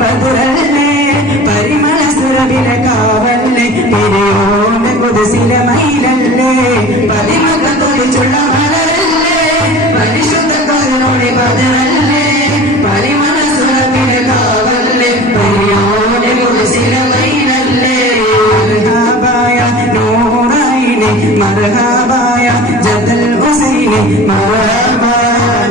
ബദറല്ലേ പരിമള സുരവിലെ കാവല്ലേ തിരയോണ്ട് കുതിസിലെ മയിലല്ലേ പതിമകത്തൊലിച്ചുള്ള മലരല്ലേ പരിശുദ്ധ കരുണോടെ ബദറല്ലേ പരിമള സുരവിലെ കാവല്ലേ തിരയോണ്ട് കുതിസിലെ മയിലല്ലേ മർഹബായ നൂറൈനി മർഹബായ ജദൽ ഹുസൈനി മർഹബാ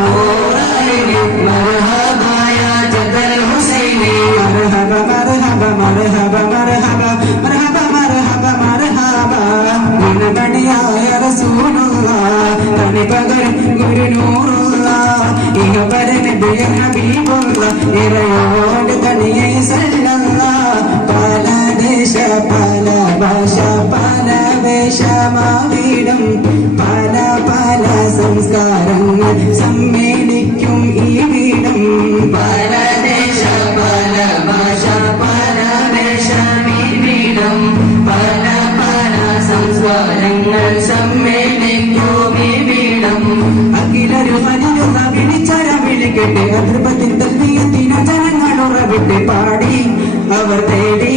നൂറൈനി മർഹബായ ജദൽ ഹുസൈനി മർഹബ മർഹബ മർഹബ മർഹബ മർഹബ മർഹബ മർഹബ ഗുണമണിയായ റസൂലുള്ളാഹ് തനി പകരം ഗുരു നൂറുള്ളാഹ് ഇഹ പരന ബിയ ഹബീബുള്ളാഹ് ഇറയോട് തനിയെ സല്ലല്ലാഹ് പല ദേശ പല ഭാഷ പല വേഷമാവിടും പല പല സംസ്കാരങ്ങൾ സമ്മേളിക്കും ഈ വീടും പല ദേശ പല ഭാഷ പല വേഷമീ വീടും പല പല സംസ്കാരങ്ങൾ സമ്മേളിക്കും ഈ വീടും അഖിലൊരു ഹരിയുള്ള വിളിച്ചര വിളിക്കട്ടെ അതിർപ്പത്തിൽ തൽവിയത്തിന ജനങ്ങൾ ഉറവിട്ട് പാടി അവർ തേടി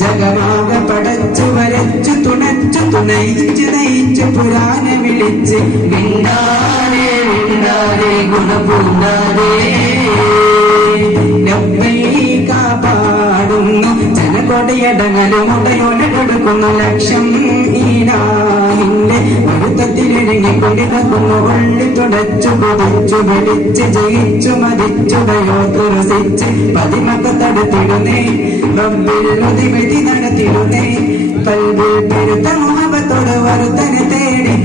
ജഗമാകെ പടച്ചു വരച്ചു തുണച്ചു തുണയിച്ചു നയിച്ചു പുരാന വിളിച്ച് വിണ്ടാതെ വിണ്ടാതെ ഗുണപൂണ്ടാതെ പാടുന്നു ജനകൊടയടങ്ങലും ഉടയോടെ കൊടുക്കുന്നു ലക്ഷം ഈനാഹിന്റെ ഒരുത്തത്തിലിഴങ്ങിക്കൊണ്ട് തക്കുന്നു ഉള്ളി തുടച്ചു കൊതിച്ചു വിളിച്ച് ജയിച്ചു മതിച്ചുടയോ തുറസിച്ച് പതിമക്കത്തടുത്തിടുന്നേ റബ്ബിൽ ഒതിമെതി നടത്തിടുന്നേ കൽവിൽ പെരുത്ത മുഹബത്തോട് വരുത്തനെ തേടി